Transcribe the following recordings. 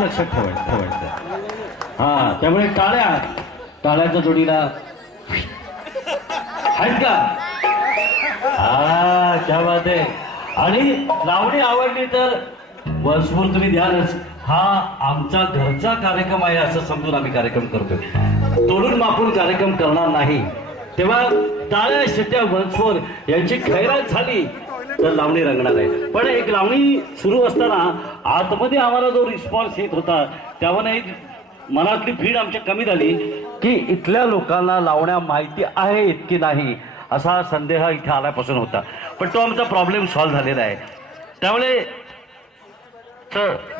लक्षात ठेवायचं हा. त्यामुळे टाळ्याच्या जोडीला आहेत का? हा, क्या बात आहे. आणि लावणी आवडली तर वर्षभर तुम्ही द्यालच. हा आमचा घरचा कार्यक्रम आहे असं समजून आम्ही कार्यक्रम करतोय. तोडून मापून कार्यक्रम करणार नाही. तेव्हा टाळ्या शिट्ट्या वर्षभर यांची खैरात झाली तर लावणी रंगणार आहे. पण एक लावणी सुरू असताना आतमध्ये आम्हाला जो रिस्पॉन्स येत होता त्यामुळे मनातली भीड आमच्या कमी झाली की इथल्या लोकांना लावण्या माहिती आहेत की नाही असा संदेह इथे आल्यापासून होता. पण तो आमचा प्रॉब्लेम सॉल्व्ह झालेला आहे. त्यामुळे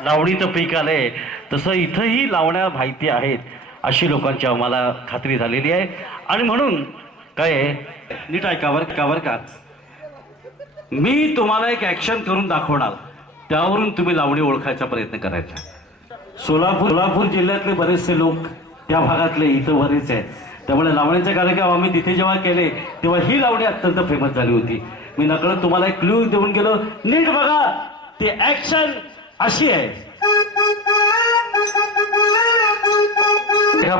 लावणीचं पीक आलंय तसं इथंही लावण्या माहिती आहेत अशी लोकांची आम्हाला खात्री झालेली आहे. आणि म्हणून काय नीट ऐकावर का मी तुम्हाला एक ऍक्शन करून दाखवणार, त्यावरून तुम्ही लावणी ओळखायचा प्रयत्न करायचा. सोलापूर जिल्ह्यातले बरेचसे लोक त्या भागातले इथं बरेच आहेत. त्यामुळे लावणीचे कार्यक्रम आम्ही तिथे जेव्हा केले तेव्हा ही लावणी अत्यंत फेमस झाली होती. मी नकळत तुम्हाला एक क्लू देऊन गेलो. नीट बघा, ती ऍक्शन अशी आहे.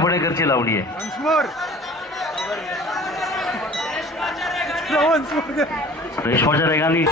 पुणेकरची लावणी आहे. रेशमाच्या रेगानी